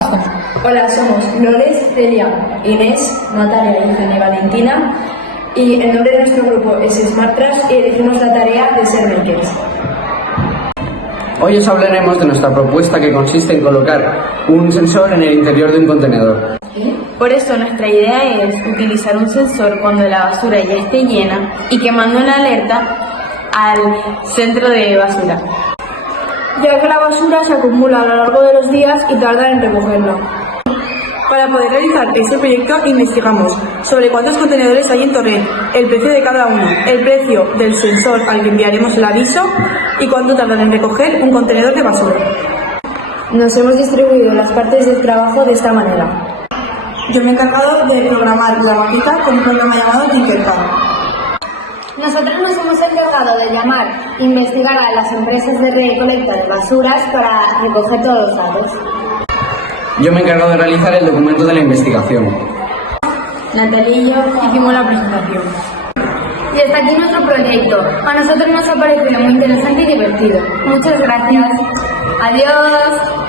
Hola, somos Loles, Celia, Inés, Natalia, Eugenia y Valentina, y el nombre de nuestro grupo es SmartTrash y elegimos la tarea de ser makers. Hoy os hablaremos de nuestra propuesta, que consiste en colocar un sensor en el interior de un contenedor. Por eso nuestra idea es utilizar un sensor cuando la basura ya esté llena y que mande una alerta al centro de basura, Ya que la basura se acumula a lo largo de los días y tarda en recogerla. Para poder realizar este proyecto investigamos sobre cuántos contenedores hay en Torrent, el precio de cada uno, el precio del sensor al que enviaremos el aviso y cuánto tardan en recoger un contenedor de basura. Nos hemos distribuido las partes del trabajo de esta manera. Yo me he encargado de programar la maqueta con un programa llamado Tinkercad. Nosotros nos hemos encargado de llamar e investigar a las empresas de recolecta de basuras para recoger todos los datos. Yo me he encargado de realizar el documento de la investigación. Natalia y yo hicimos la presentación. Y hasta aquí nuestro proyecto. A nosotros nos ha parecido muy interesante y divertido. Muchas gracias. Adiós.